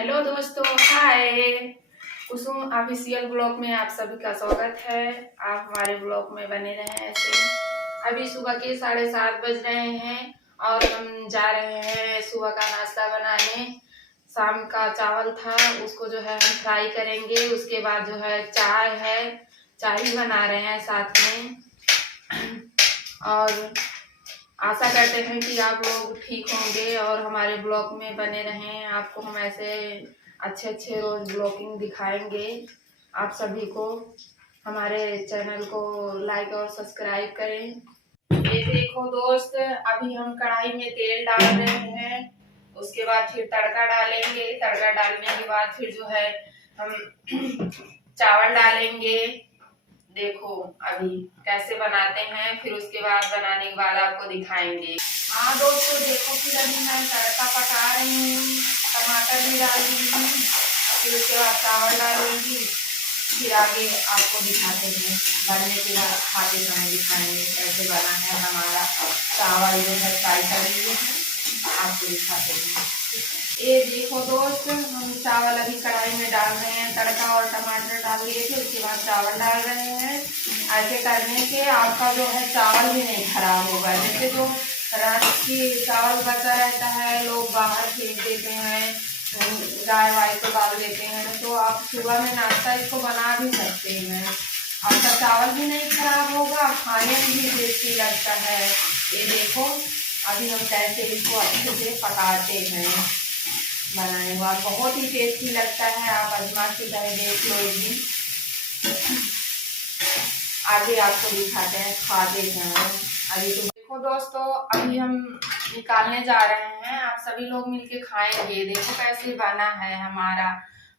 Hello दोस्तों, हाय। कुसुम official blog में आप सभी का स्वागत है। आप हमारे ब्लॉग में बने रहें ऐसे। अभी सुबह के 7:30 बज रहे हैं और हम जा रहे हैं सुबह का नाश्ता बनाने। शाम का चावल था, उसको जो है हम फ्राई करेंगे। उसके बाद जो है चाय है, चाय ही बना रहे हैं साथ में। और आशा करते हैं कि आप लोग ठीक होंगे और हमारे ब्लॉग में बने रहें। आपको हम ऐसे अच्छे अच्छे रोज ब्लॉगिंग दिखाएंगे। आप सभी को हमारे चैनल को लाइक और सब्सक्राइब करें। ये देखो दोस्त, अभी हम कढ़ाई में तेल डाल रहे हैं। उसके बाद फिर तड़का डालेंगे। तड़का डालने के बाद फिर जो है हम चावल डालेंगे। देखो अभी कैसे बनाते हैं, फिर उसके बाद बनाने के बाद आपको दिखाएंगे। हाँ दोस्तों देखो, फिर अभी मैं तड़का पका रही हूँ। टमाटर भी डाल दी हूँ, फिर उसके बाद चावल डालूंगी। फिर आगे आपको दिखाते हैं, बनने के बाद खाते समय दिखाएंगे कैसे बना है हमारा चावल जो है फ्राई कर लिए हैं। आपको दिखाते हैं। ये देखो दोस्त, हम चावल अभी कढ़ाई में डाल रहे हैं। तड़का और टमाटर डाल दिए थे, उसके बाद चावल डाल रहे हैं। ऐसे करने से आपका जो है चावल भी नहीं खराब होगा। जैसे जो रात की चावल बचा रहता है, लोग बाहर फेंक देते हैं, गाय वाय को डाल देते हैं, तो आप सुबह में नाश्ता इसको बना भी सकते हैं। आपका चावल भी नहीं खराब होगा, खाने में भी टेस्टी लगता है। ये देखो अभी हम कैसे इसको अच्छे से पकाते हैं। बनाने के बाद बहुत ही टेस्टी लगता है। आप आजमा के चाहे देख लो एक दिन। आगे आपको दिखाते हैं, खाते हैं। अभी तो देखो दोस्तों, अभी हम निकालने जा रहे हैं। आप सभी लोग मिलके खाएंगे। देखो कैसे बना है हमारा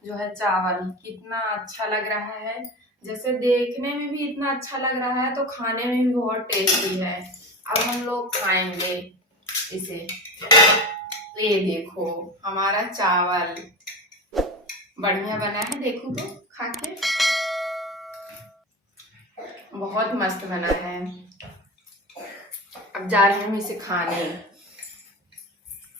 जो है चावल, कितना अच्छा लग रहा है। जैसे देखने में भी इतना अच्छा लग रहा है तो खाने में भी बहुत टेस्टी है। अब हम लोग खाएंगे इसे। ये देखो हमारा चावल बढ़िया बना है। देखो तो खा के, बहुत मस्त बना है। अब जा रहे हैं हम इसे खाने।